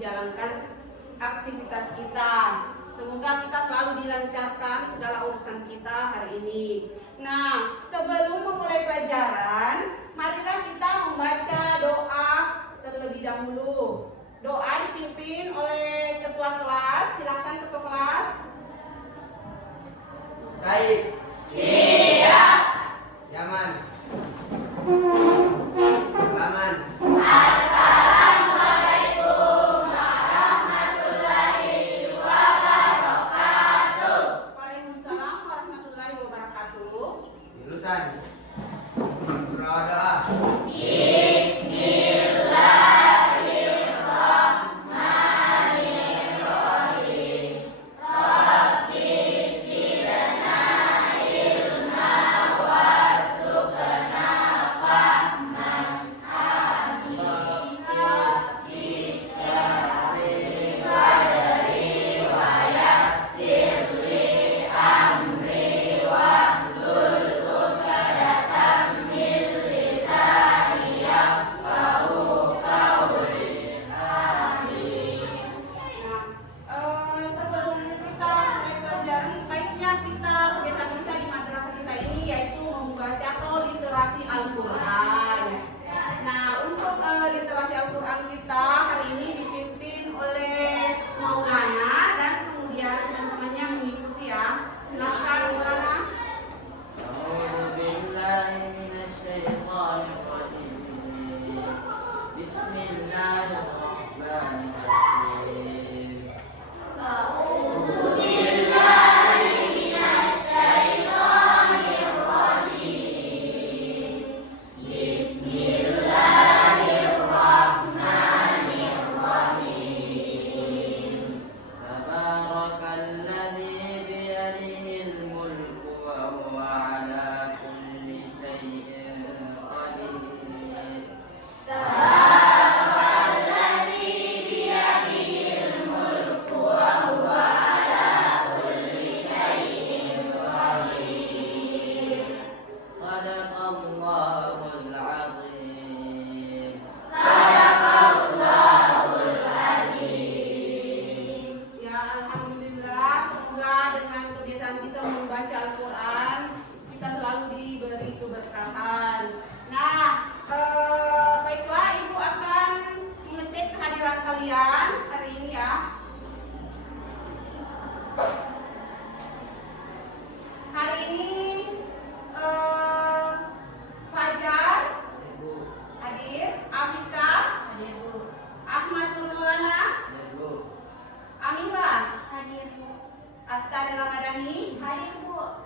menjalankan aktivitas kita. Semoga kita selalu dilancarkan segala urusan kita hari ini. Nah, sebelum memulai pelajaran, marilah kita membaca doa terlebih dahulu. Doa dipimpin oleh ketua kelas. Silakan ketua kelas. Baik. Siap. Yaman. Salaman. Assalamualaikum warahmatullahi wabarakatuh. Waalaikumsalam warahmatullahi wabarakatuh. Jurusan. Berdoa. Bismillahirrahmanirrahim. Rabbi zidna ilma warzuqna fahman. Amin. Rabbi shrah li sadri wa yassir li amri wahlul 'uqdatam min lisani yafqahu qawli. Amin. Sebelum kita mulai pelajaran, sebaiknya kita kebiasaan kita di madrasah kita ini yaitu membaca atau literasi Al-Quran. Nah, untuk literasi Al-Quran kita hari ini dipimpin oleh Maulana dan kemudian teman-temannya mengikuti ya. Silakan Maulana. A'udzu billahi minasyaitonir rajim. Bismillahirrahmanirrahim. A'udzu billahi minasyaitonir rajim. Bismillahirrahmanirrahim. Tabarakalladzi biyadihil mulku wa huwa ala kulli syai'in qadir. Tabarakalladzi biyadihil mulku wa huwa ala kulli syai'in qadir. Shadaqallahul azim. Sadaqallahul azim. Ya, alhamdulillah, semoga dengan kebiasaan kita membaca Al-Quran kita selalu diberi keberkahan. Nah, baiklah, Ibu akan mengecek kehadiran kalian hari ini ya. Hari ini Fajar Ibu, hadir, Amika, Hadir Bu. Ahmad Maulana, Ibu, Amira, Hadir Bu. Astari Ramadhani, Hadir Bu.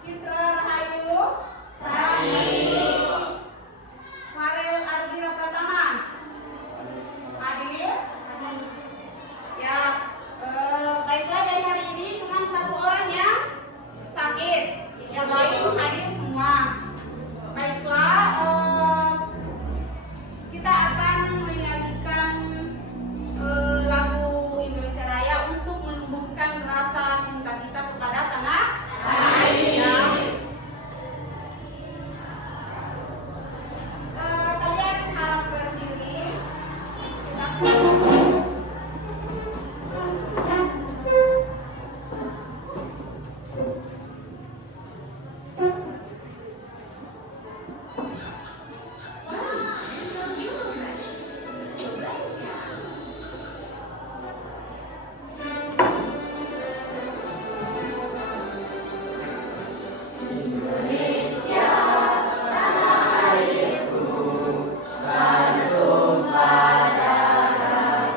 Citra Rahayu, Hadir. Farel Ardira Pratama, hadir. Ya, baiklah, dari hari ini cuma satu orang yang sakit, yang lain hadir semua. Baiklah, kita akan menyanyikan lagu Indonesia Raya untuk menumbuhkan rasa cinta kita kepada tanah air. Ya. Kalian harap berdiri. Indonesia tanah airku, bertumpah darah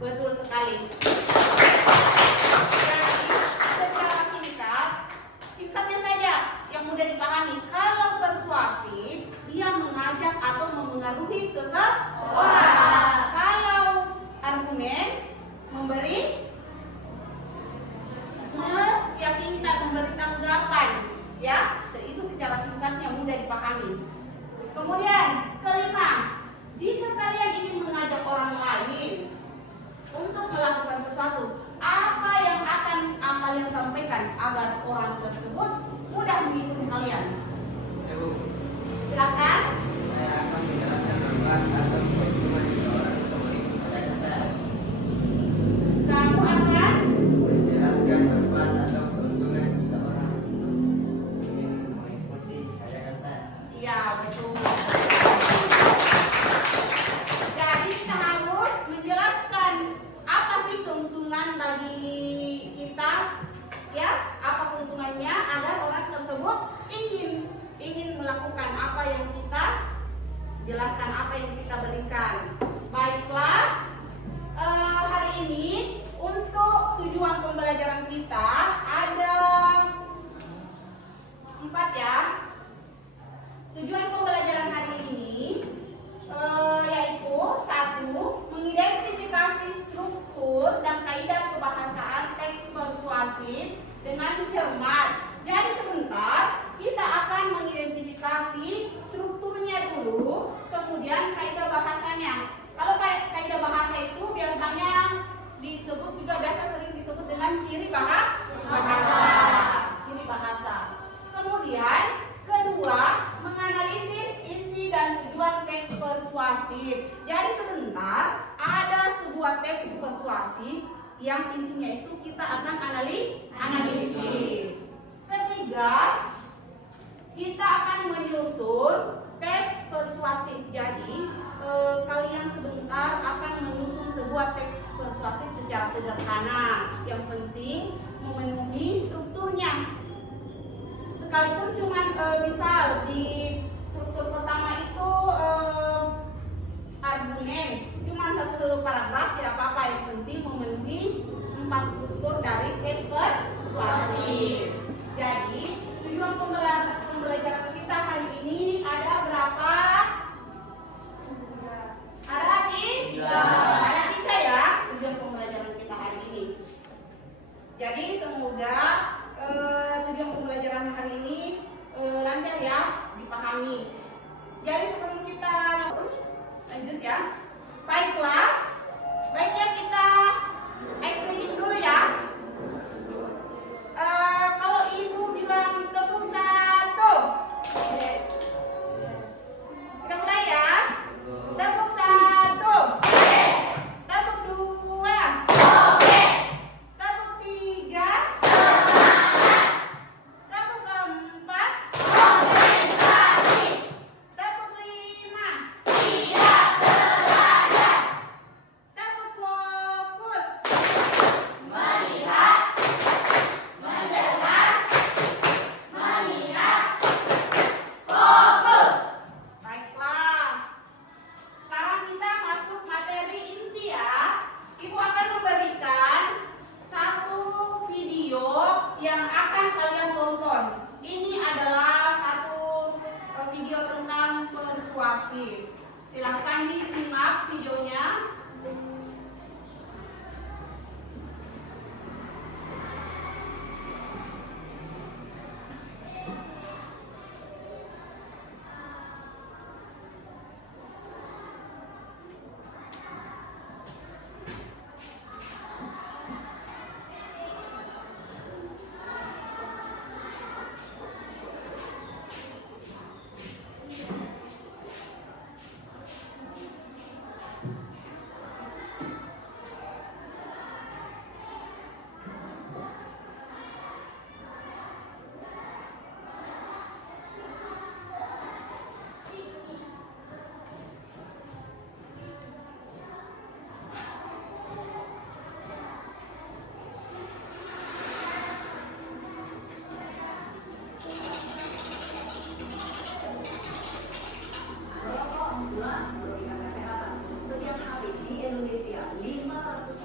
Betul sekali. Jadi, secara singkatnya saja yang mudah dipahami. Kalau persuasif, dia mengajak atau mempengaruhi seseorang. Kalau argumen, memberi, meyakinkan, memberi tanggapan, ya. Itu secara singkatnya mudah dipahami. Kemudian kelima, jika kalian ingin mengajak orang lain untuk melakukan sesuatu, apa yang akan kalian sampaikan agar orang tersebut mudah mengikuti kalian? Silakan. Saya akan menjelaskan manfaat atau keuntungan jika orang itu mengikuti ajakan saya. Kamu akan Menjelaskan manfaat atau keuntungan jika orang itu ingin mengikuti ajakan saya. ya betul. Jadi kita harus menjelaskan apa sih keuntungan bagi kita, ya, apa keuntungannya agar orang tersebut ingin melakukan apa yang kita jelaskan, apa yang kita berikan. Baiklah, hari ini untuk tujuan pembelajaran kita ada 4 ya. Tujuan pembelajaran hari ini yaitu 1. Mengidentifikasi struktur dan kaidah kebahasaan teks persuasif dengan cermat. Jadi sebentar kita akan mengidentifikasi strukturnya dulu, kemudian kaidah bahasanya. Kalau kaidah bahasa itu biasanya disebut juga sering disebut dengan ciri bahasa. Ciri bahasa. Kemudian kedua, menganalisis isi dan tujuan teks persuasif. Jadi sebentar ada sebuah teks persuasif yang isinya itu kita akan analisis. Ketiga, kita akan menyusun teks persuasif. Jadi kalian sebentar akan menyusun sebuah teks persuasif secara sederhana. Yang penting memenuhi strukturnya. Sekalipun cuman misal di struktur pertama itu argumen, cuma 1 paragraf tidak apa-apa, yang penting memenuhi 4 struktur dari teks persuasif. Jadi tujuan pembelajaran kita hari ini ada berapa? Ada 3. Ada 3 ya tujuan pembelajaran kita hari ini. Jadi semoga tujuan pembelajaran hari ini lancar ya, dipahami. Jadi sebelum kita lanjut ya, baiklah, baiknya kita explaining dulu ya. Kalau ibu bilang tepuk 1, kita mulai ya. Tepuk 1, tepuk 2, tepuk 3, tepuk 4, tepuk 5, tepuk fokus, melihat, mendengar, mengingat, fokus. Baiklah, sekarang kita masuk materi inti ya. Ibu akan memberikan 1 video yang akan kalian tonton. Ini adalah 1 video tentang persuasif. Silahkan disimak videonya. Rokok jelas merugikan kesehatan. Setiap hari di Indonesia 500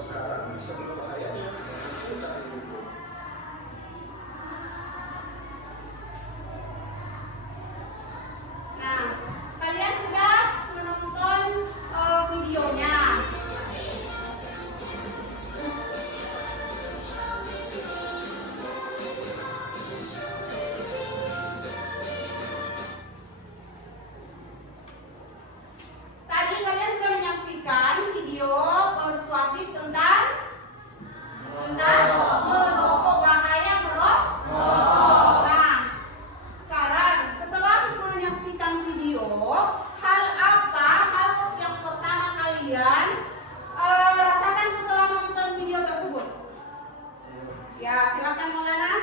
Nah, kalian sudah menonton videonya. Tadi kalian sudah menyaksikan video persuasif tentang merokok, bahaya merokok. Nah, sekarang setelah menyaksikan video, hal yang pertama kalian rasakan setelah menonton video tersebut? Ya, silakan Maulana.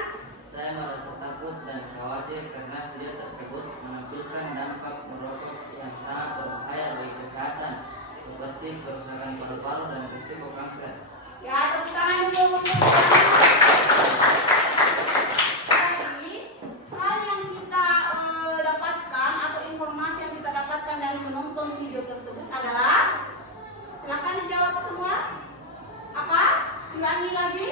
Saya merasa takut dan khawatir karena video tersebut menampilkan dampak merokok yang sangat berbahaya bagi kesehatan, seperti kerusakan paru-paru dan risiko kanker. Ya, tepuk tangan dulu. Jadi, hal yang kita dapatkan atau informasi yang kita dapatkan dari menonton video tersebut adalah, silakan dijawab semua. Apa? Ulangi lagi.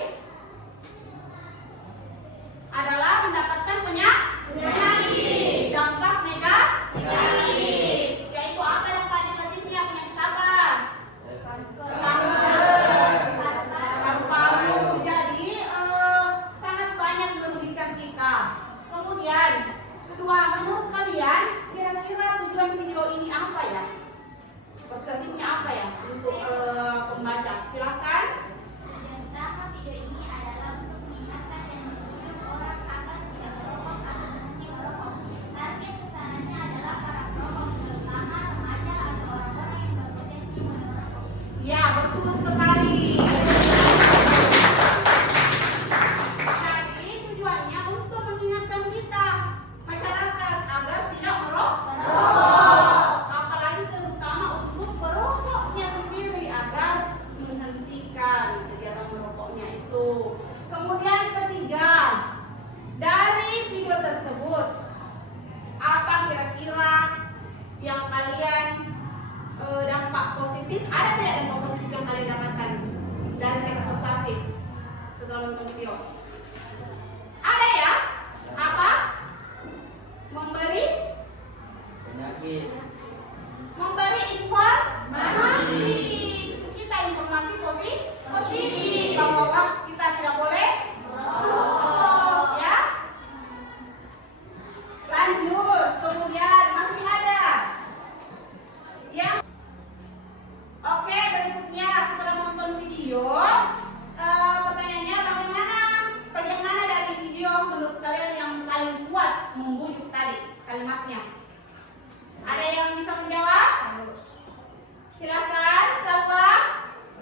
Adalah mendapatkan penyakit. Dampak negatif. Yaitu apa dampak negatifnya? Penyakit apa? Paru-paru. Jadi sangat banyak merugikan kita. Kemudian kedua, menurut kalian kira-kira tujuan video ini apa ya? Persuasifnya apa ya untuk pembaca? Silakan. Yang pertama, video ini adalah untuk mengingatkan dan membujuk orang agar tidak merokok atau berhenti merokok. Target kesananya adalah para perokok, terutama remaja atau orang-orang yang berpotensi merokok. Ya, betul sekali. Jadi tujuannya untuk mengingatkan kita masyarakat agar tidak merokok. Apalagi terutama untuk perokoknya sendiri agar menghentikan kegiatan merokoknya itu. Kemudian ketiga, dari video tersebut apa kira-kira yang kalian dampak positif, ada tidak dampak positif yang kalian dapatkan dari teks persuasif setelah nonton video? Ada ya? Apa? Memberi informasi. Kita informasi positif bahwa kita tidak boleh merokok, ya. Lanjut, kemudian masih ada yang oke, berikutnya setelah menonton video, pertanyaannya bagian mana dari video menurut kalian yang paling kuat membujuk tadi kalimatnya? Ada yang bisa menjawab? Silakan, Salwa.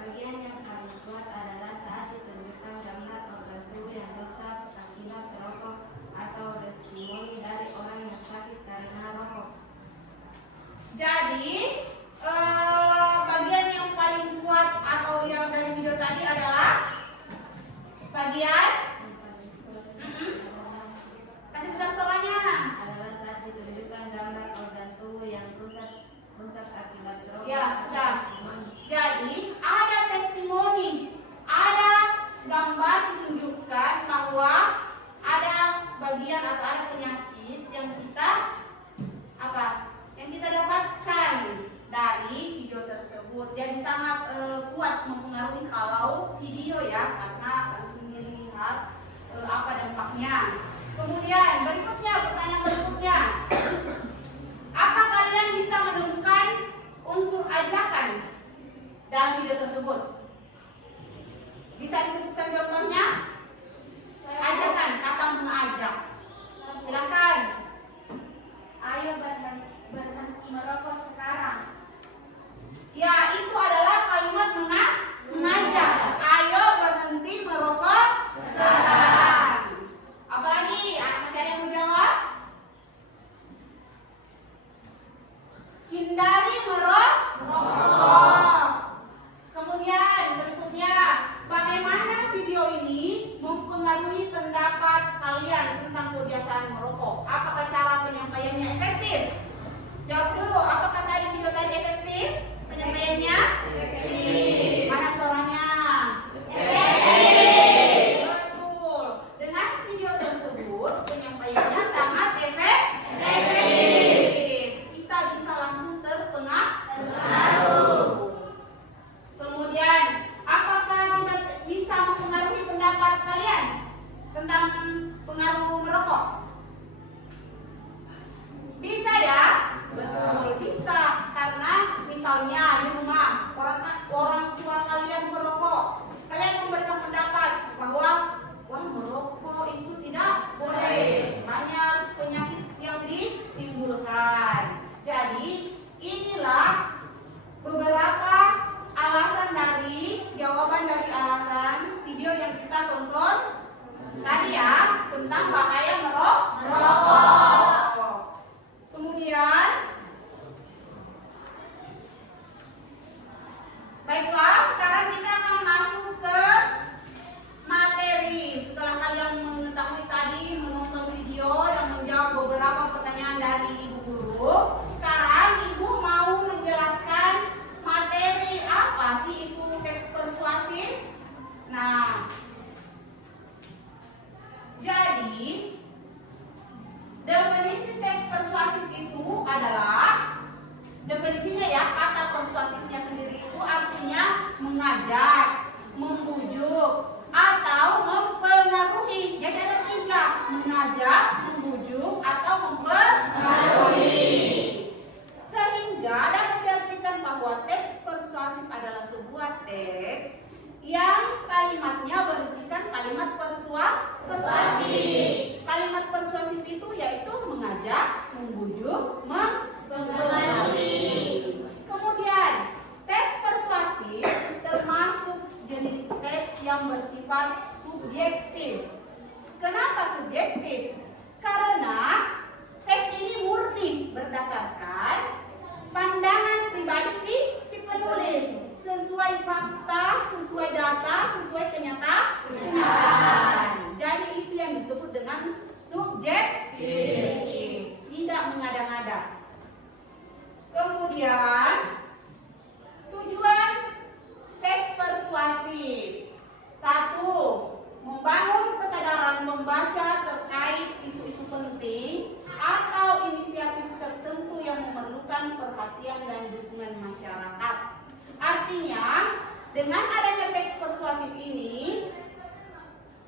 Bagian yang paling kuat adalah saat ditunjukkan gambar organ tubuh yang rusak akibat rokok atau testimoni dari orang yang sakit karena rokok. Jadi bagian yang paling kuat atau yang dari video tadi adalah bagian kasih besar suaranya. Adalah saat ditunjukkan gambar organ tubuh yang rusak akibat rokok Ya, atau sudah. testimoni. Jadi ada testimoni, ada gambar ditunjukkan bahwa ada bagian atau ada penyakit yang kita dapatkan dari video tersebut. Jadi sangat kuat mempengaruhi kalau video ya, karena langsung dilihat apa dampaknya. Kemudian berikutnya, pertanyaan berikutnya, apa kalian bisa menemukan unsur ajakan dalam video tersebut? Bisa disebutkan contohnya? Ajakan. persuasi. Kalimat persuasif itu yaitu mengajak, membujuk, mempengaruhi. Kemudian, teks persuasif termasuk jenis teks yang bersifat subjektif. Kenapa subjektif? Karena teks ini murni berdasarkan pandangan pribadi si penulis, sesuai fakta, sesuai data, sesuai kenyataan. Jadi itu yang disebut dengan subjektif, tidak mengada-ngada. Kemudian tujuan teks persuasif: 1. Membangun kesadaran membaca terkait isu-isu penting atau inisiatif tertentu yang memerlukan perhatian dan dukungan masyarakat. Artinya, dengan adanya teks persuasif ini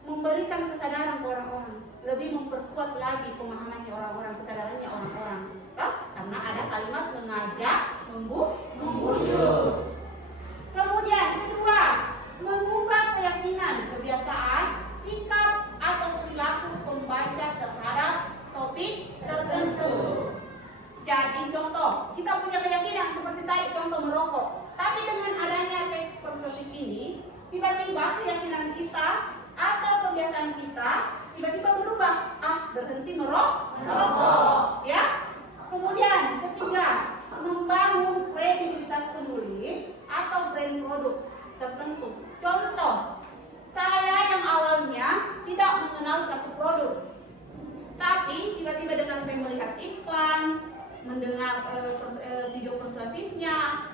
memberikan kesadaran ke orang-orang, lebih memperkuat lagi pemahamannya orang-orang, kesadarannya orang-orang. Karena ada kalimat mengajak, membujuk. Kemudian kedua, mengubah keyakinan, kebiasaan, sikap atau perilaku pembaca terhadap topik tertentu. Jadi contoh, kita punya keyakinan seperti tadi contoh merokok. Tapi dengan adanya teks persuasif ini, tiba-tiba keyakinan kita atau kebiasaan kita tiba-tiba berubah, berhenti merokok, ya. Kemudian ketiga, membangun kredibilitas penulis atau brand produk tertentu. Contoh, saya yang awalnya tidak mengenal satu produk, tapi tiba-tiba dengan saya melihat iklan, mendengar video persuasifnya,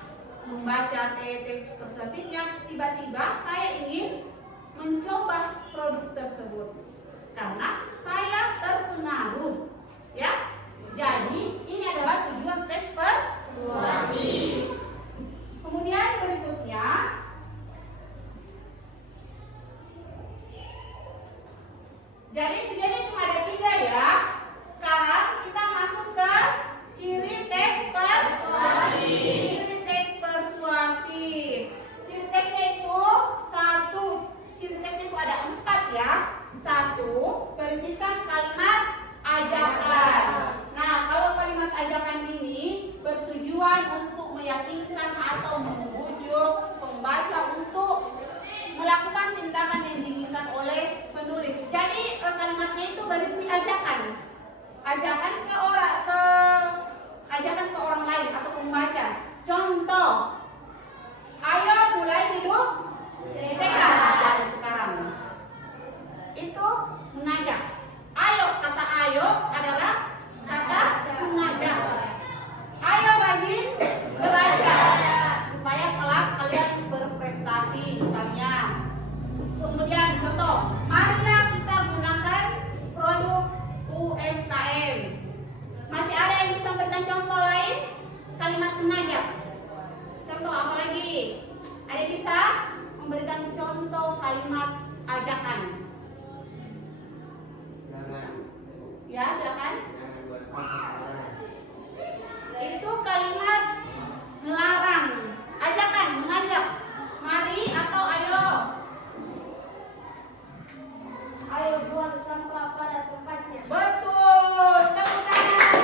membaca teks persuasifnya, tiba-tiba saya ingin mencoba produk tersebut karena saya terpengaruh, ya. Jadi ini adalah tujuan teks persuasif. Kemudian berikutnya, jadi tujuannya cuma ada 3 ya. Sekarang kita masuk ke ciri teks persuasif. Ciri teks persuasif. Ciri teksnya itu 1. Ciri teksnya itu ada 4 ya. 1. Berisikan kalimat ajakan. Nah, kalau kalimat ajakan ini bertujuan untuk meyakinkan atau membujuk pembaca untuk melakukan tindakan yang diinginkan oleh penulis. Jadi kalimatnya itu berisi ajakan. Ajakan ke orang lain atau pembaca. Contoh, ayo mulai hidup sehat dari sekarang. Itu mengajak. Ayo, kata ayo adalah kata mengajak. Ayo rajin belajar supaya kelak kalian berprestasi misalnya. Kemudian contoh, marilah kita gunakan produk UMKM. Masih ada yang bisa memberikan contoh lain? Kalimat mengajak. Contoh apa lagi? Ada yang bisa memberikan contoh kalimat ajakan? Ya, silakan. Itu kalimat melarang. Ajakan, mengajak. Mari atau ayo. Ayo buang sampah pada tempatnya. Betul. Tepuk tangan.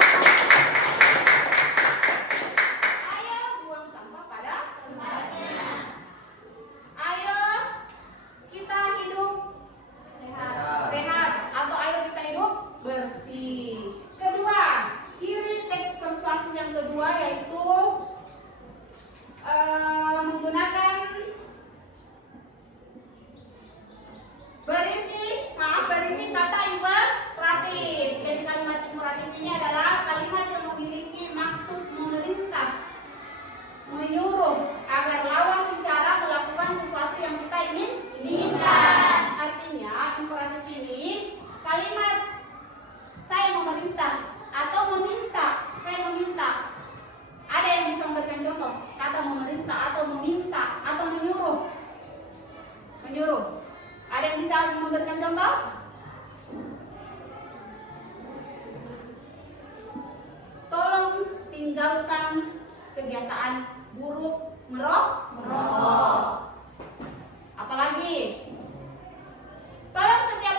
Ayo buang sampah pada tempatnya. Ayo kita hidup sehat. Atau ayo kita hidup bersih. Kedua, ciri teks persuasif yang kedua yaitu menggunakan berisi kata imperatif. Jadi kalimat imperatif ini adalah kalimat yang memiliki maksud memerintah, menyuruh agar lawan bicara melakukan sesuatu yang kita inginkan. Artinya imperatif ini kalimat saya memerintah atau meminta. Saya meminta. Ada yang bisa memberikan contoh kata memerintah atau meminta atau menyuruh? Menyuruh. Ada yang bisa memberikan contoh? Tolong tinggalkan kebiasaan buruk merokok. Apalagi? Tolong setiap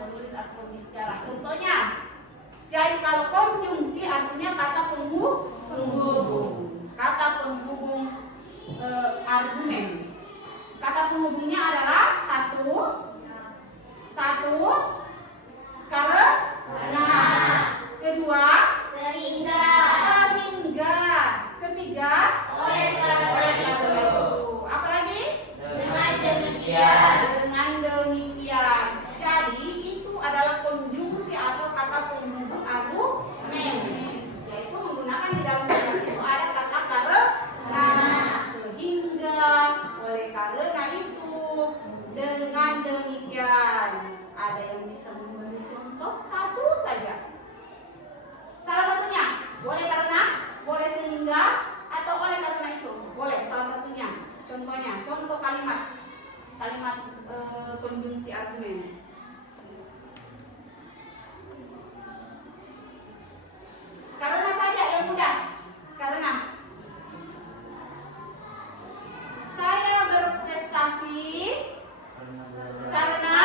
penulis atau pembicara. Contohnya, jadi kalau konjungsi artinya kata penghubung, kata penghubung argumen. Kata penghubungnya adalah satu karena, kedua Sehingga. ketiga Oleh karena itu. apa lagi? Dengan demikian. Dengan demikian. Jadi itu adalah konjungsi atau kata penghubung argumen, yaitu menggunakan di dalam kata itu ada kata karena, sehingga, oleh karena itu, dengan demikian. Ada yang bisa memberi contoh satu saja? Salah satunya boleh karena, boleh sehingga, atau oleh karena itu? Boleh salah satunya. Contohnya, contoh kalimat konjungsi argumen. Karena saja yang mudah. Karena saya berprestasi karena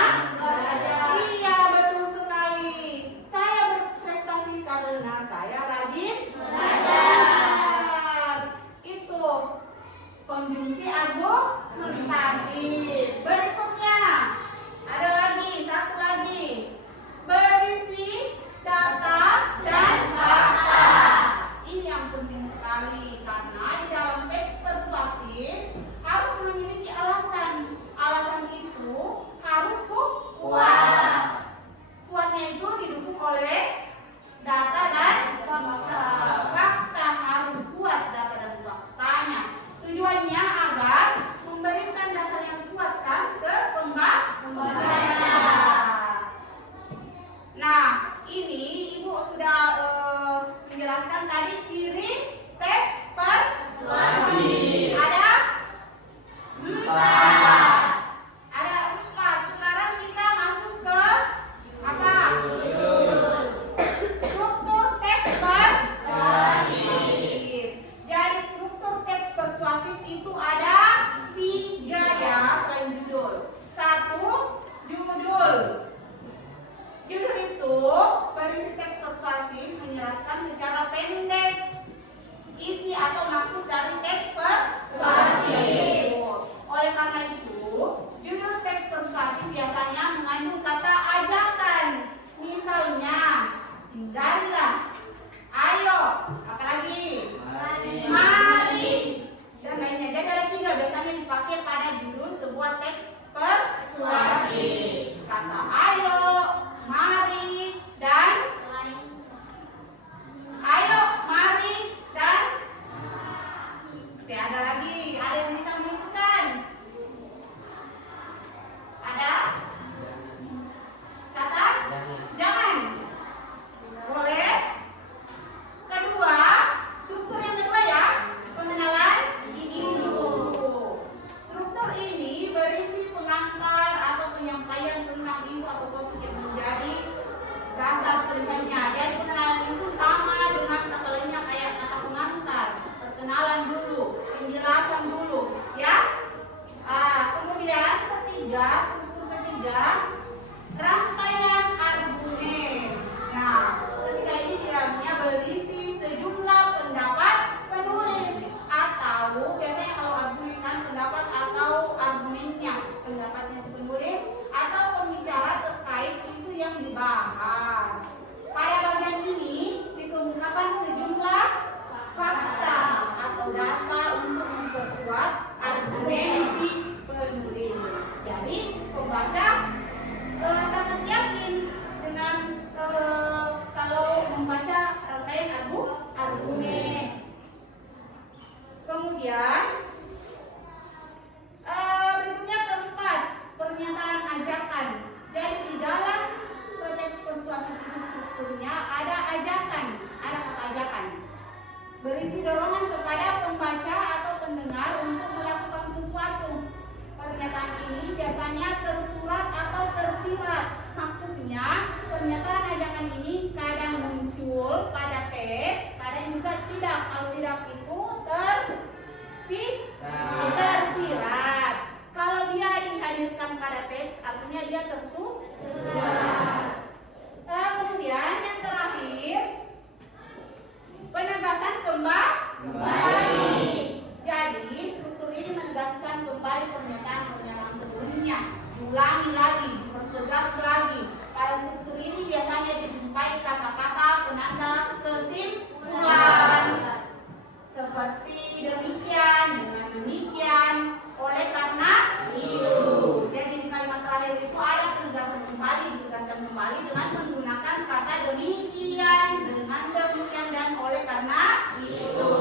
iya, betul sekali. Saya berprestasi karena saya rajin belajar. Itu konjungsi argumentasi. Berikutnya ada lagi, satu lagi, berisi data dan fakta. Ini yang penting sekali karena di dalam teks persuasif harus memiliki alasan. Alasan itu harus kuat. Kuatnya itu didukung oleh data dan fakta. Fakta harus kuat, data dan faktanya. Tujuannya agar memberikan dasar yang kuat kan ke pembaca. Nah, ini Ibu sudah menjelaskan tadi ciri teks persuasif. Ada 4. Ada 4. Sekarang kita masuk ke apa? Struktur teks persuasif. Jadi struktur teks persuasif itu ada 3 ya, selain judul. 1, judul. Judul itu berisi teks persuasif menjelaskan secara pendek isi atau maksud dari teks persuasif. Oleh karena itu, judul teks persuasif biasanya mengandung kata ajakan. Misalnya, hindarilah, ayo, apalagi, mari, dan lainnya. Jadi ada 3 biasanya dipakai pada judul sebuah teks persuasif. Kata ayo, mari, dan ayo, mari, dan masih ada lagi. Ada yang bisa menentukan? Ada? Kata? Jangan. Boleh? Kedua, struktur yang kedua ya, pengenalan isu. Struktur ini berisi pengantar atau penyampaian tentang isu atau topik yang menjadi dasar tulisannya. Jadi pengenalan isu sama dengan kata lainnya kayak kata pengantar. Perkenalan dulu, penjelasan dulu, ya. Kemudian ketiga, struktur ketiga, rangkaian argumen. Nah, ketiga ini di dalamnya berisi sejumlah pendapat penulis atau biasanya kalau argumen kan pendapat atau argumennya, pendapatnya si penulis atau pembicara terkait isu yang dibahas. Pada bagian ini dikemukakan sejumlah fakta atau data untuk memperkuat argumen si penulis. Jadi pembaca sangat yakin dengan kalau membaca rangkaian argumen. Kemudian berikutnya keempat, pernyataan ajakan. Jadi di dalam teks persuasif itu strukturnya ada ajakan, ada kata ajakan. Berisi dorongan kepada pembaca atau pendengar untuk melakukan sesuatu. Pernyataan ini biasanya tersurat atau tersirat. Maksudnya, pernyataan ajakan ini kadang muncul pada teks, kadang juga tidak. Kalau tidak itu tersirat. Kalau dia dihadirkan pada teks, artinya dia tersurat. kembali dengan menggunakan kata demikian, dengan demikian dan oleh karena itu.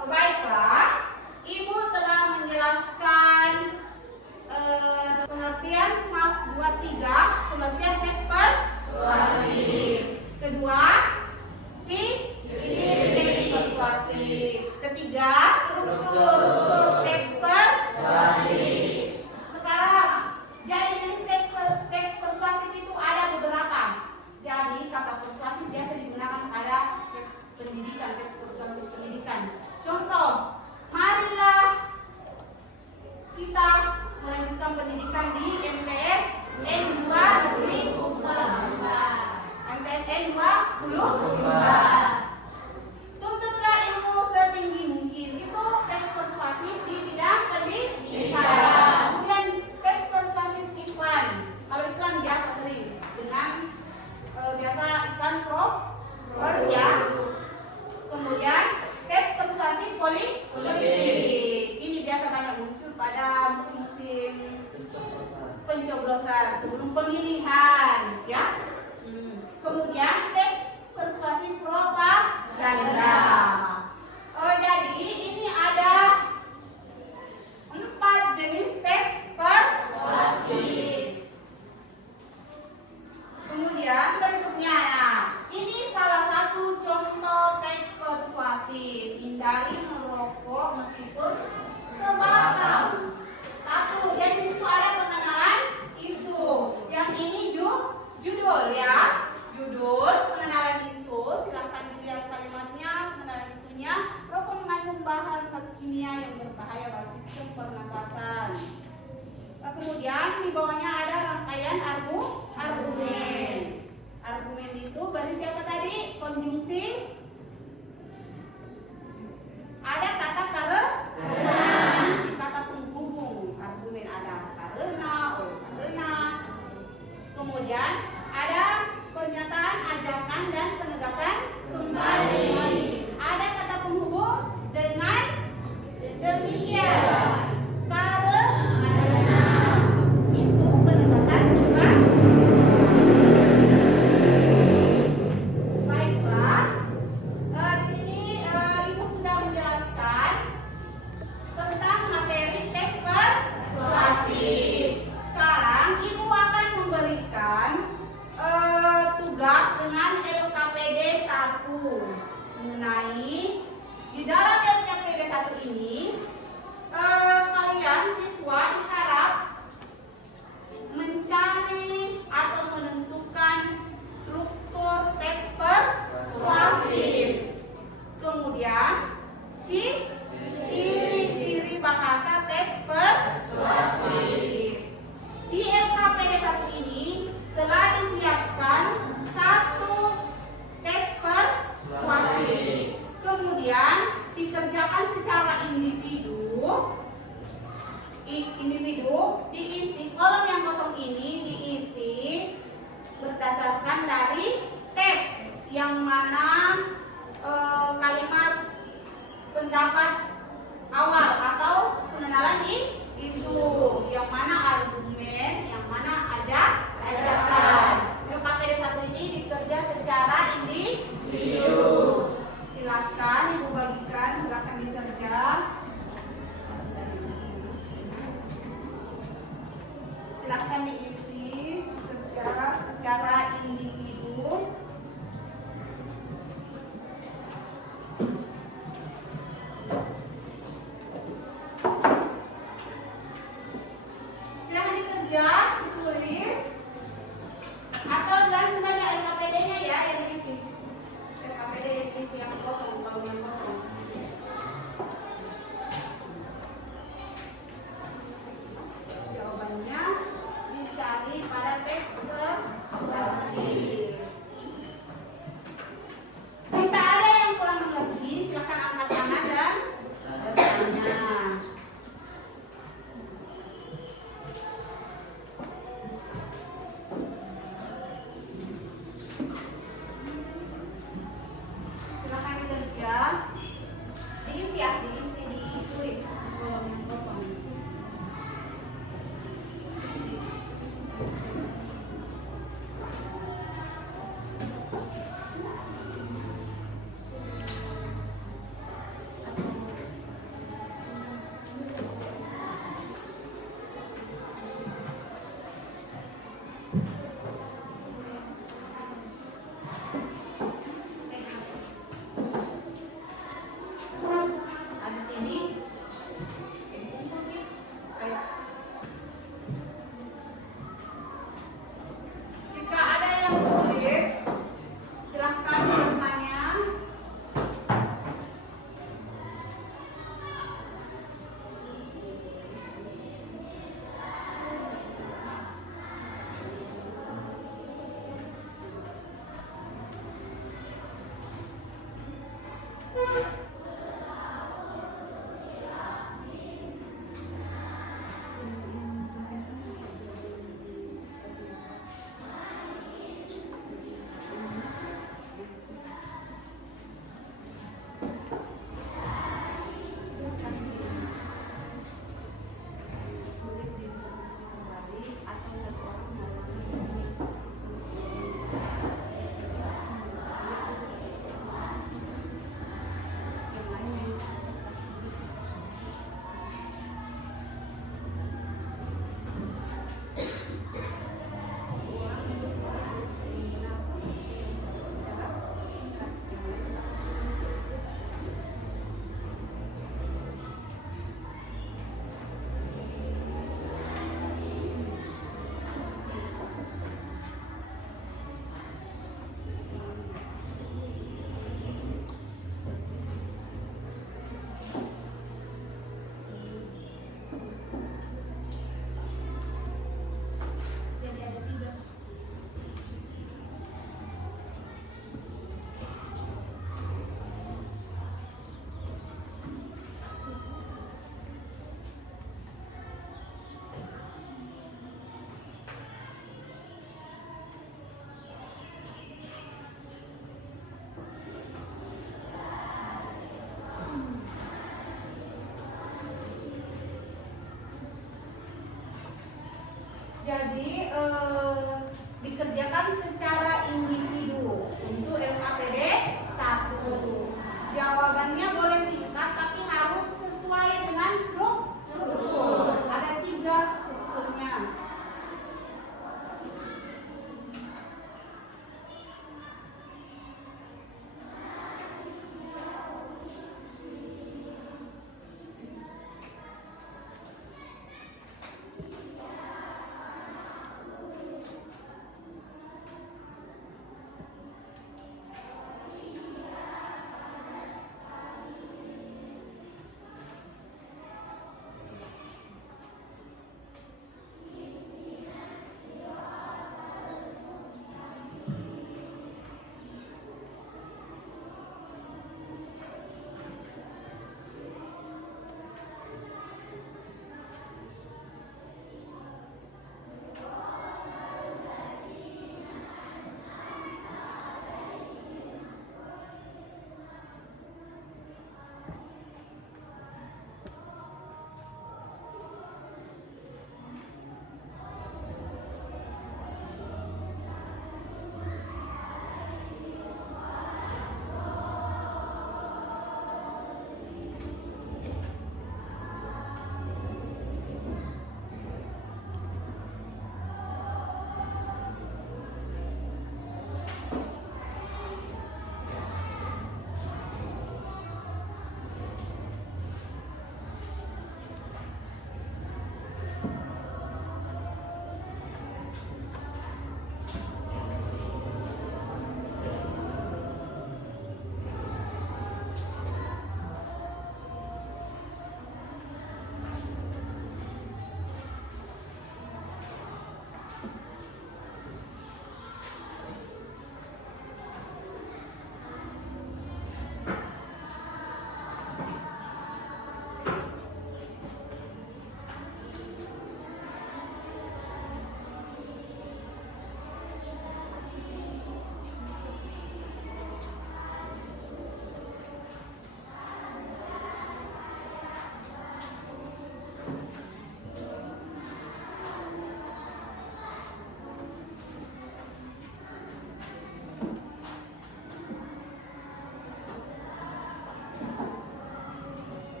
Baiklah, Ibu telah menjelaskan pengertian 23, pengertian teks persuasif. Kedua, ciri teks persuasif. Ketiga, struktur teks persuasif. Sekarang, jadi jenis teks persuasif itu ada beberapa. Jadi kata persuasif biasa digunakan pada teks pendidikan, teks persuasif pendidikan. Contoh, marilah kita melanjutkan pendidikan di MTS N2 Negeri MTS N2 Tuntutlah ilmu setinggi mungkin. Itu teks persuasif di bidang pendidikan. Kemudian teks persuasif iklan. Kalau iklan biasa sering dengan biasa iklan proper ya. Kemudian teks persuasif politik. Ini biasa banyak muncul pada musim-musim pencoblosan sebelum pemilihan, ya. Kemudian teks persuasif propaganda. Jadi ini ada 4 jenis teks persuasif. Kemudian berikutnya, ini salah satu contoh teks persuasif. Hindari merokok meskipun sebatang. 1. Jadi di situ ada pengenalan isu. Yang ini judul ya. Judul pengenalan isu. Silahkan dilihat kalimatnya, pengenalan isunya. Rokok mengandung bahan zat kimia yang berbahaya bagi sistem pernapasan. Kemudian di bawahnya ada rangkaian argumen. Argumen itu berisi apa tadi? Konjungsi. Ada kata karena, kata penghubung. Argumen ada karena, karena. Kemudian ada pernyataan, ajakan dan penegasan kembali. Ada kata penghubung dengan demikian. Karena itu penegasan kembali. Baiklah. Di sini Ibu sudah menjelaskan tentang materi teks persuasif. Sekarang Ibu akan memberikan tugas dengan LKPD 1 mengenai di dalam LKPD 1 ini kalian siswa diharap mencari atau menentukan struktur teks persuasif. Kemudian ciri-ciri bahasa teks persuasif. Di LKPD 1 ini telah disiapkan 1 teks persuasif. Kemudian dikerjakan secara individu diisi, kolom yang kosong ini diisi berdasarkan dari teks yang mana kalimat pendapat awal atau pengenalan isu, yang mana argumen, yang mana ajakan. LKPD 1 ini dikerja secara individu. Silakan Ibu bagikan, silakan dikerja. Silakan diisi secara individu. Silakan dikerja, ditulis, atau langsung saja LKPD-nya ya yang diisi. LKPD yang diisi yang kosong, kolom yang kosong. Jawabannya dicari pada teks persuasif. Jika ada yang kurang mengerti, silakan angkat tangan dan bertanya. Silakan dikerja. Diisi ya, ditulis kolom yang kosong.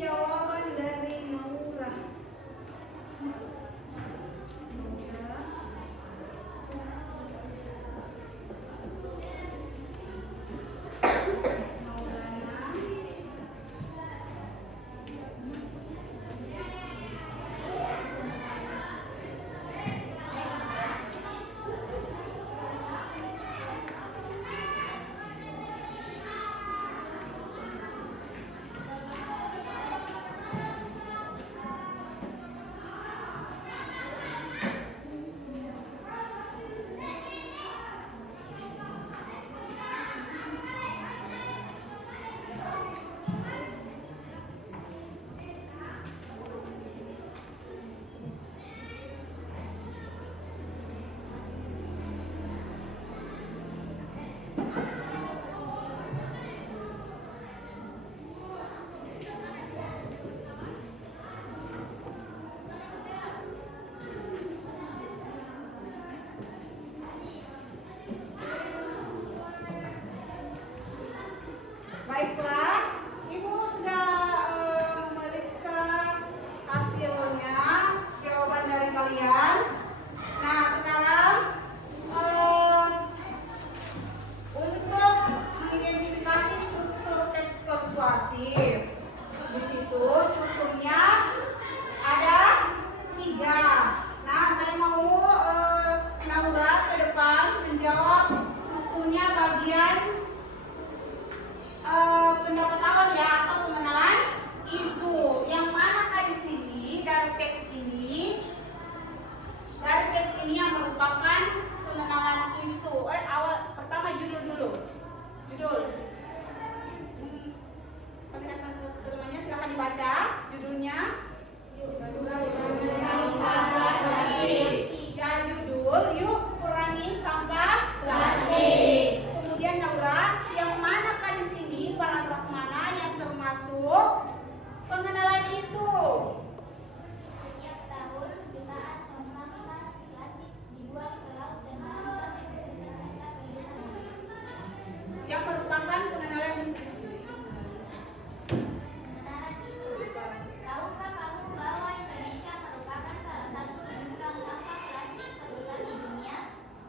jawaban dari Naura. Baiklah, Ibu sudah memeriksa hasilnya, jawaban dari kalian. Nah, sekarang untuk mengidentifikasi struktur teks persuasif, di situ strukturnya ada 3. Nah, saya mau Naura ke depan menjawab strukturnya bagian pendapat awal ya, atau pengenalan isu. Yang manakah di sini dari teks ini yang merupakan pengenalan isu. Awal pertama judul dulu. Judul. Perlihatkan ke temannya, silakan dibaca judulnya. Ya, judul yuk kurangi sampah plastik. Kemudian Naura, yang manakah di sini paragraf mana yang termasuk pengenalan isu? Setiap tahun jutaan ton sampah plastik dibuang ke laut dan mengancam ekosistem serta kehidupan. Yang merupakan pengenalan isu. Pengenalan isu. Tahukah kamu bahwa Indonesia merupakan salah satu penyumbang sampah plastik terbesar di dunia?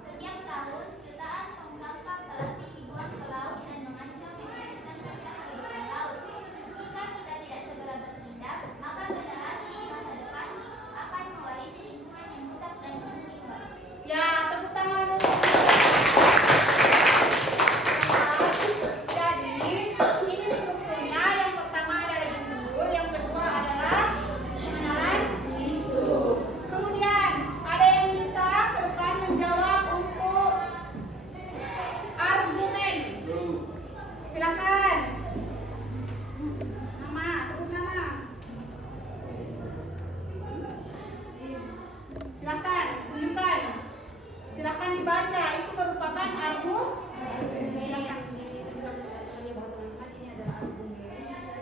Setiap tahun jutaan ton sampah plastik dibuang ke laut dan mengancam ekosistem serta kehidupan laut. Jika kita tidak segera bertindak, maka generasi masa depan akan mewarisi lingkungan yang rusak dan penuh limbah. Ya, tepuk tangan. Jadi, ini strukturnya. Yang pertama adalah judul, yang kedua adalah pengenalan isu. Kemudian, ada yang bisa ke depan menjawab untuk argumen. Silakan. Nama, sebut nama. Silakan, tunjukkan. Silakan dibaca. Itu merupakan argumen. Silakan. Ini adalah argumen.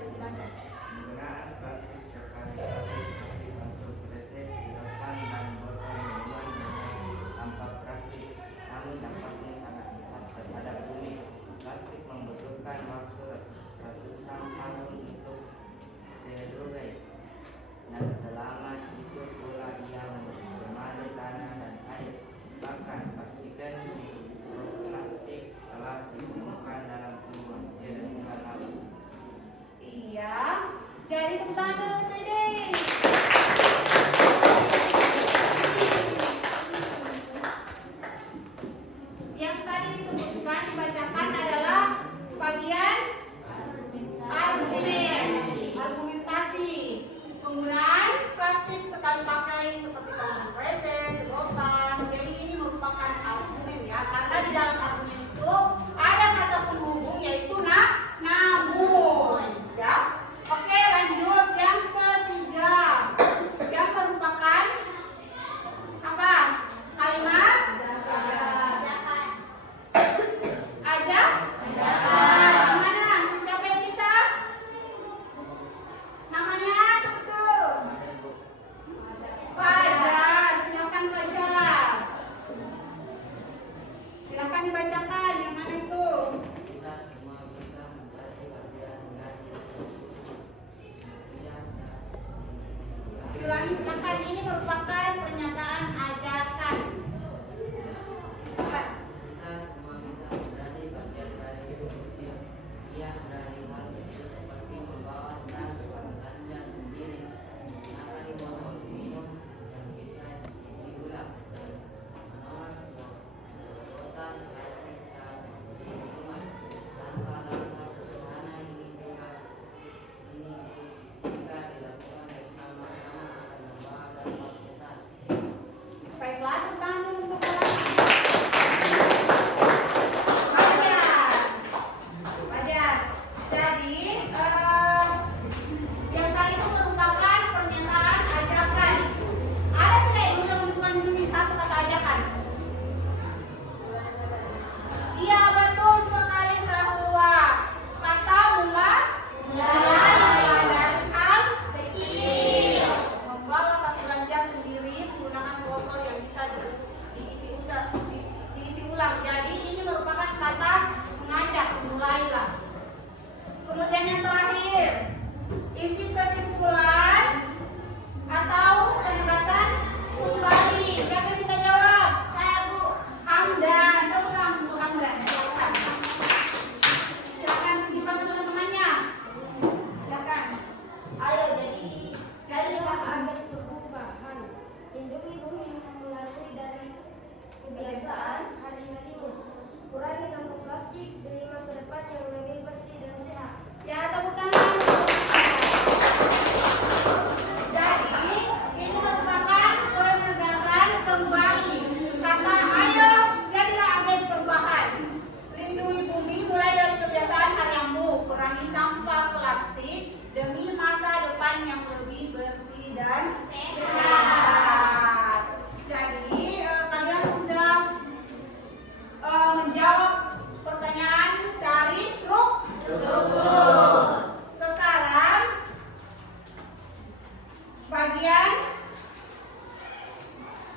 Dibaca. Penggunaan plastik sekali pakai seperti untuk resep, sedotan, dan botol minuman memang tampak praktis, namun dampaknya sangat besar terhadap bumi. Plastik membutuhkan waktu ratusan tahun untuk terurai, dan selama itu pula ia mencemari tanah dan air. Bahkan partikel mikroplastik telah ditemukan dalam tubuh manusia dan hewan laut. Iya. Jadi tepuk tangan dulu untuk Dede. Yang tadi disebutkan dibacakan adalah bagian argumentasi. Penggunaan plastik sekali pakai seperti kantong resek, sedotan. Jadi ini merupakan argumen ya, karena di dalam argumen itu ada kata penghubung yaitu namun. Ya. Oke, lanjut yang ke dan sehat. Jadi kalian sudah menjawab pertanyaan dari struktur. Sekarang bagian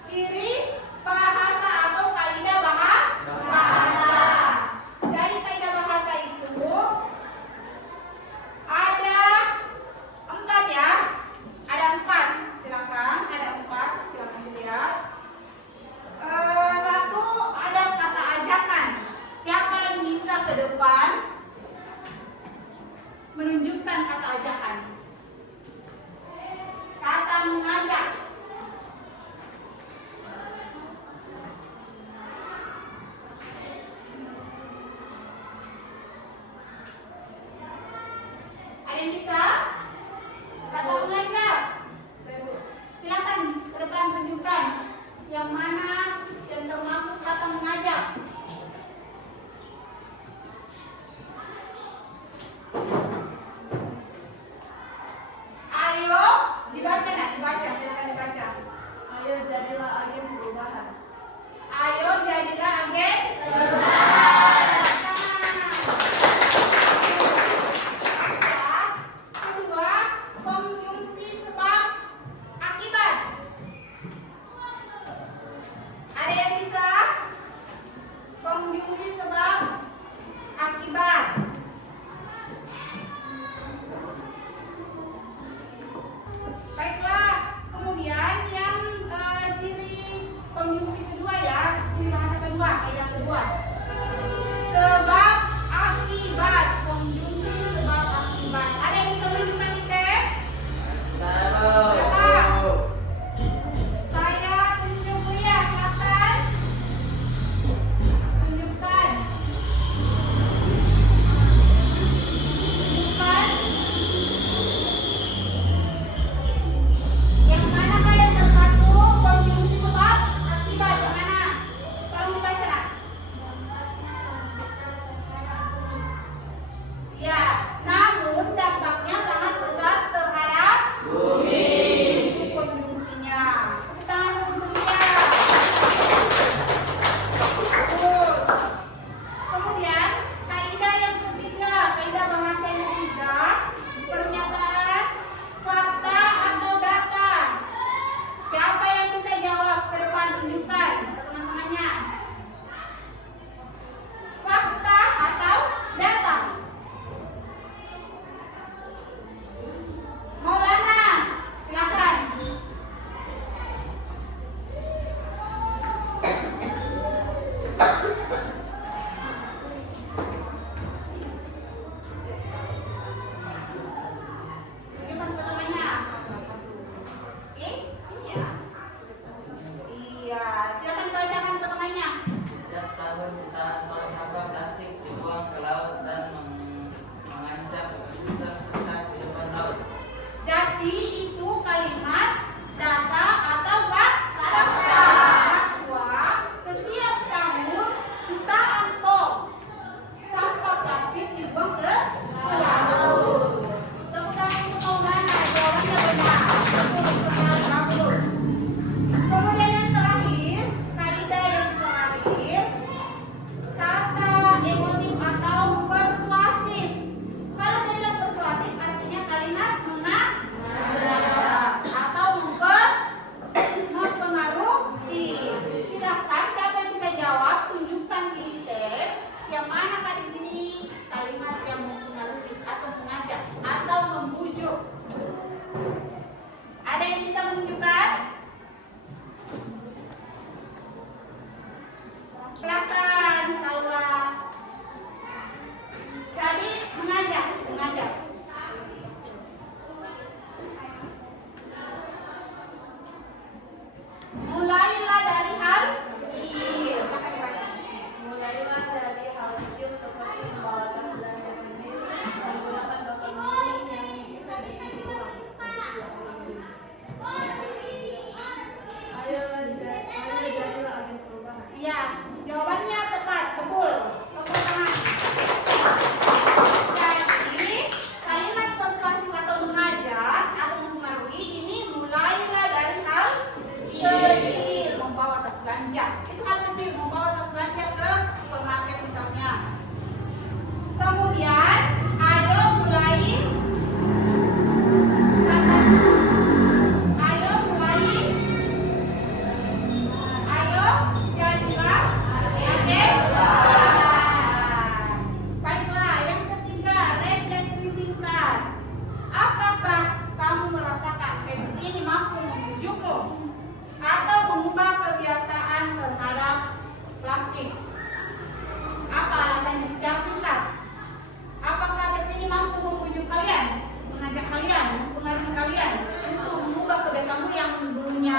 ciri bahasa atau kaidah bahasa. Jadi kaidah bahasa itu ada 4 ya. Ada 4. Silakan, ada 4. Silakan dilihat. Satu, ada kata ajakan. Siapa yang bisa ke depan menunjukkan kata ajakan? Kata mengajak. Ada yang bisa? Kata mengajak. Silakan ke depan tunjukkan yang mana yang termasuk kata mengajak. Ayo dibaca, nak dibaca, silakan dibaca. Ayo jadilah agen perubahan. Ayo jadilah agen perubahan. Kedua, konjungsi sebab akibat. Ada yang bisa? Konjungsi sebab akibat. Baiklah, kemudian yang ciri konjungsi kedua ya, ciri bahasa kedua, kaidah kedua. Sebab akibat, konjungsi sebab akibat. Ada yang bisa menunjukkan di teks? Siapa? Saya tunjuk ya, silakan. Tunjukkan. Tunjukkan.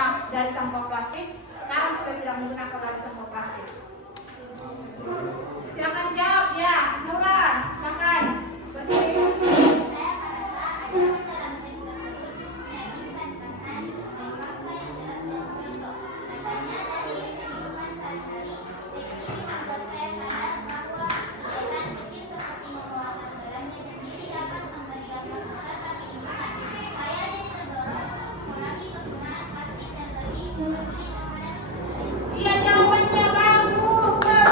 sebelumnya dari sampah plastik, sekarang sudah tidak menggunakan lagi sampah plastik? Silakan dijawab ya, Nura, silakan berdiri. Saya merasa ajaran dalam teks tersebut cukup meyakinkan karena disertai fakta yang jelas dan contoh. Katanya dari kehidupan sehari-hari, teks ini membuat saya sadar bahwa kebiasaan kecil seperti membawa tas belanja sendiri dapat memberi dampak besar bagi lingkungan. Saya jadi terdorong untuk mengurangi penggunaan plastik dan lebih peduli terhadap Iya, jawabannya bagus, betul.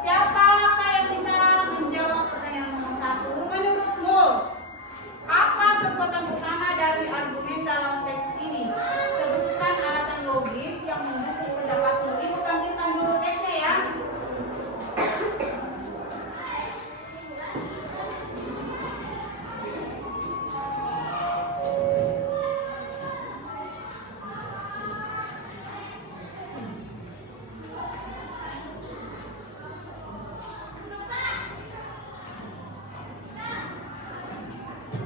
Siapakah yang bisa menjawab pertanyaan nomor 1? Menurutmu, apa kekuatan utama dari argumen dalam teks ini? Sebutkan alasan logis yang mendukung pendapatmu. Ibu tampilkan dulu teksnya ya.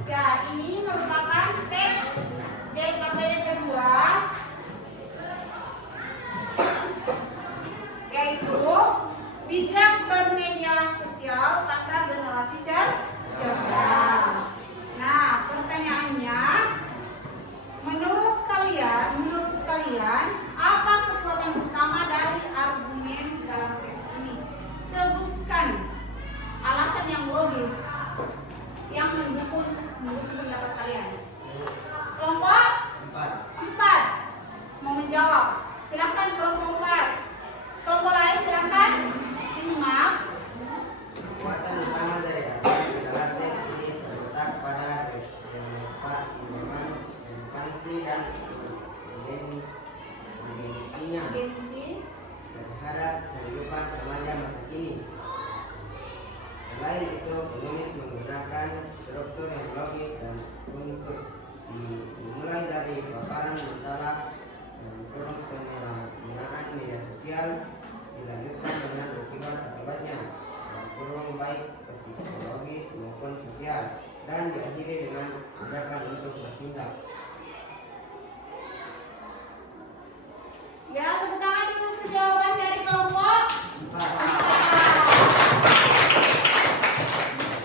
Ya, ini merupakan teks dari bagian kedua, yaitu bijak bermedia sosial tanda generasi cerdas. Nah, pertanyaannya, menurut kalian, apa kekuatan utama dari argumen dalam teks ini? Sebutkan alasan yang logis yang mendukung pendapat kalian. Kelompok 4 mau menjawab. Silakan kelompok 4. Kelompok lain silakan menyimak. Kekuatan utama dari argumen dalam teks ini terletak pada relevansi dan urgensinya terhadap kehidupan remaja masa kini. Selain itu, penulis menggunakan struktur yang logis dan untuk dimulai dari paparan masalah dan kurang penyalahgunaan media sosial, dilanjutkan dengan akibat akibatnya dan kurang baik psikologis maupun sosial, dan diakhiri dengan ajakan untuk bertindak. Ya, tepuk tangan dulu untuk jawaban dari kelompok 4.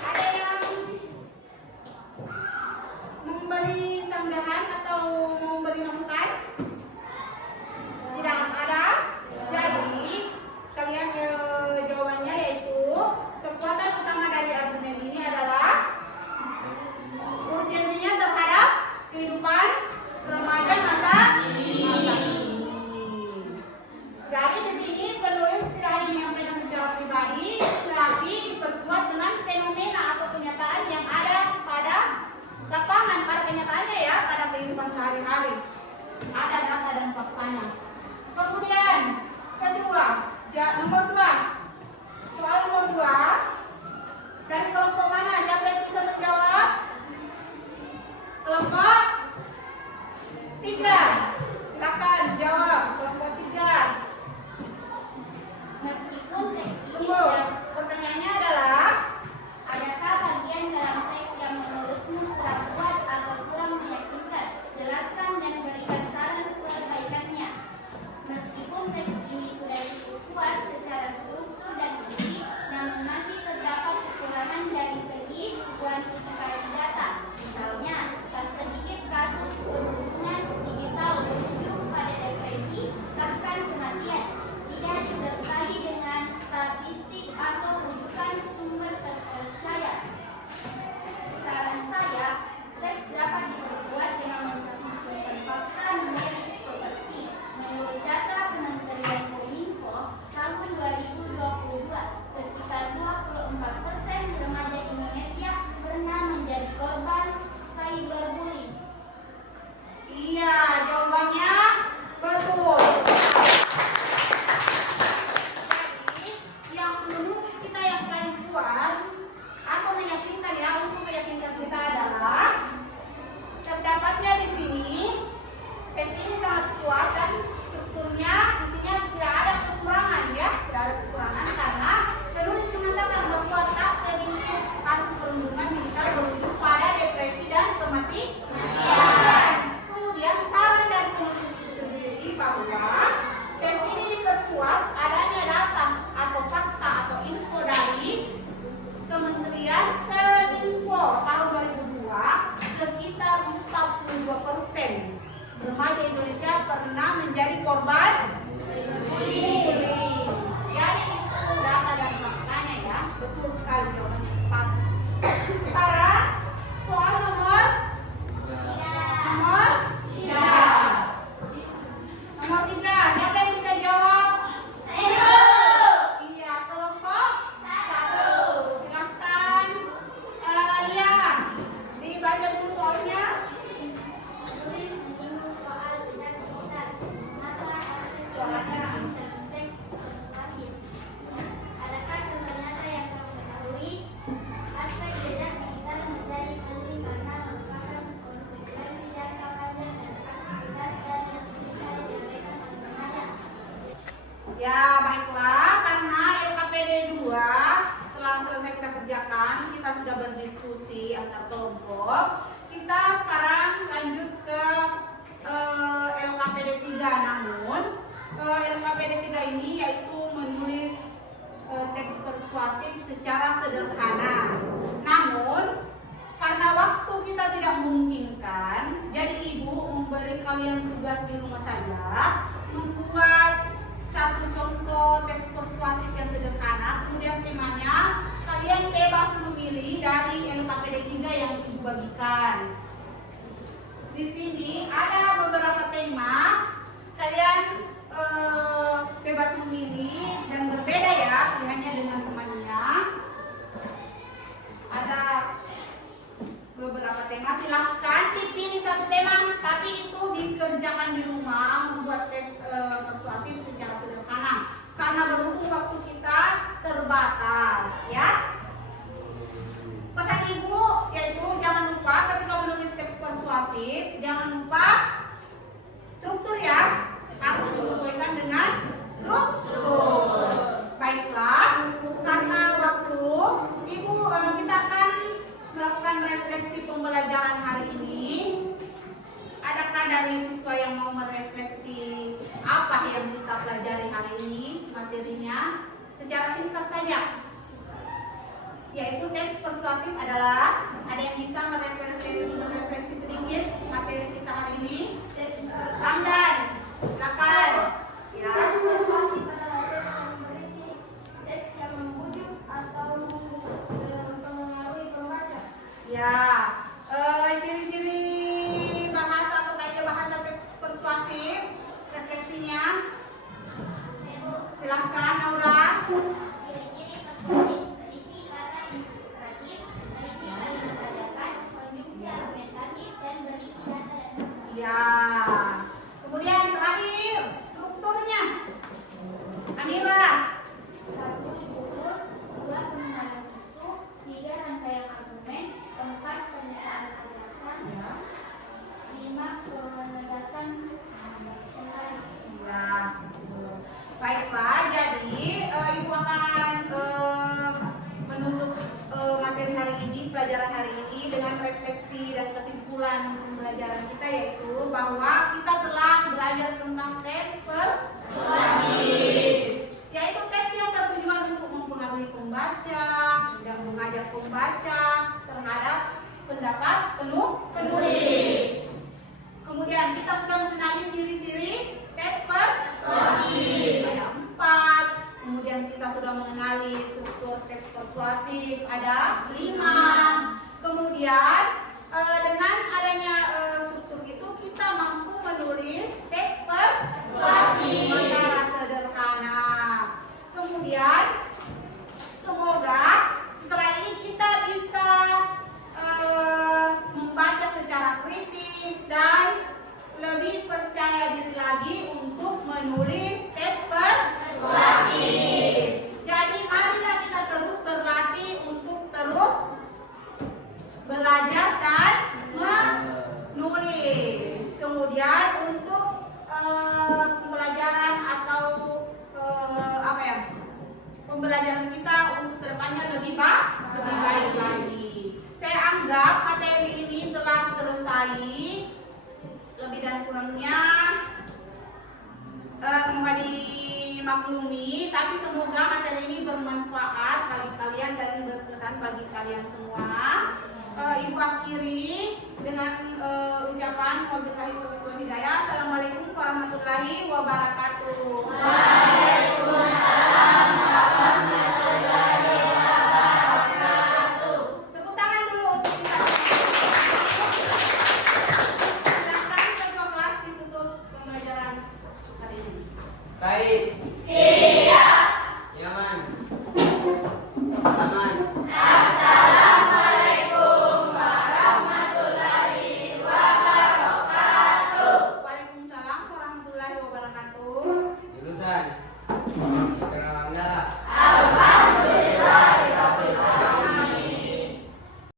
Ada yang memberi sanggahan atau memberi masukan? Tidak ada. Jadi kalian jawabannya yaitu kekuatan utama dari argumen ini adalah urgensinya terhadap kehidupan remaja masa ini. Jadi di sini penulis tidak hanya menyampaikan secara pribadi, tetapi diperkuat dengan fenomena atau kenyataan yang ada pada lapangan, pada kenyataannya ya, pada kehidupan sehari-hari. Ada data dan faktanya. Kemudian kedua, nomor 2. Soal nomor 2 dari kelompok mana? Siapa yang bisa menjawab? Kelompok 3. Silakan jawab. Kelompok 3. Meskipun teks ini Tunggu. sudah Pertanyaannya adalah, adakah bagian dalam teks yang menurutmu kurang kuat atau kurang meyakinkan? Jelaskan dan berikan saran perbaikannya. Meskipun teks ini sudah cukup kuat secara struktur dan isi, namun masih terdapat kekurangan dari segi kuantifikasi data. Misalnya, tersedikit kasus pembunuhan digital berujung pada depresi bahkan kematian, tidak disertai dengan statistik atau rujukan sumber terpercaya. Saran saya, teks dapat diperkuat dengan mencantumkan fakta numerik seperti menurut data Kementerian Kominfo tahun 2022, sekitar 24% remaja Indonesia pernah menjadi Ya, baiklah, karena LKPD 2 telah selesai kita kerjakan, kita sudah berdiskusi antar kelompok. Kita sekarang lanjut ke LKPD 3. Namun LKPD 3 ini yaitu menulis teks persuasif secara sederhana. Namun karena waktu kita tidak memungkinkan, jadi ibu memberi kalian tugas di rumah saja membuat satu contoh teks persuasif yang sederhana. Kemudian temanya kalian bebas memilih dari LKPD 3 yang ibu bagikan. Di sini ada beberapa tema, kalian bebas memilih dan berbeda ya pilihannya dengan temannya. Ada beberapa tema, silahkan dipilih satu tema, tapi itu dikerjakan di rumah, membuat teks persuasif secara sederhana karena berhubung waktu kita terbatas ya. Pesan ibu yaitu jangan lupa ketika menulis teks persuasif jangan lupa struktur ya, harus disesuaikan dengan struktur. Baiklah, karena waktu ibu kita akan melakukan refleksi pembelajaran hari ini. Adakah dari siswa yang mau merefleksi apa yang kita pelajari hari ini, materinya secara singkat saja? Yaitu teks persuasif adalah, ada yang bisa merefleksi sedikit materi kita hari ini? Ramdan, silakan. Ya. Teks persuasif adalah teks yang berisi teks yang membujuk atau mempengaruhi pembaca. Ya, ciri-ciri bahasa atau kaidah bahasa teks persuasif, refleksinya. Silahkan, Naura. Ciri-ciri persuasif berisi kata indikatif, berisi kalimat bajakan, konjungsi argumentatif, dan berisi data dan bukti. Ya. Kemudian terakhir, strukturnya. Amira. 1. Judul, 2. Pengenalan isu, 3. Rangkaian argumen, 4. Pernyataan ajakan, 5. Penegasan pengkaji. Ya. Baiklah, jadi ibu akan menutup materi hari ini, pelajaran hari ini dengan refleksi dan kesimpulan pembelajaran kita, yaitu bahwa kita telah belajar tentang teks persuasif, yaitu teks yang bertujuan untuk mempengaruhi pembaca dan mengajak pembaca terhadap pendapat penulis. Kemudian kita sudah mengenali ciri-ciri teks persuasif, ada 4. Kemudian kita sudah mengenali struktur teks persuasif, ada 5. Kemudian dengan adanya struktur itu kita mampu menulis teks persuasif secara sederhana. Kemudian semoga setelah ini kita bisa membaca secara kritis dan lebih percaya diri lagi untuk menulis teks persuasif. Jadi marilah kita terus berlatih untuk terus belajar dan menulis. Kemudian untuk pembelajaran atau pembelajaran kita untuk kedepannya lebih baik lagi. Saya anggap materi ini telah selesai. Lebih dan kurangnya semoga dimaklumi, tapi semoga materi ini bermanfaat bagi kalian dan berkesan bagi kalian semua. Ibu akhiri dengan ucapan wabillahi taufiq wal hidayah. Assalamualaikum warahmatullahi wabarakatuh.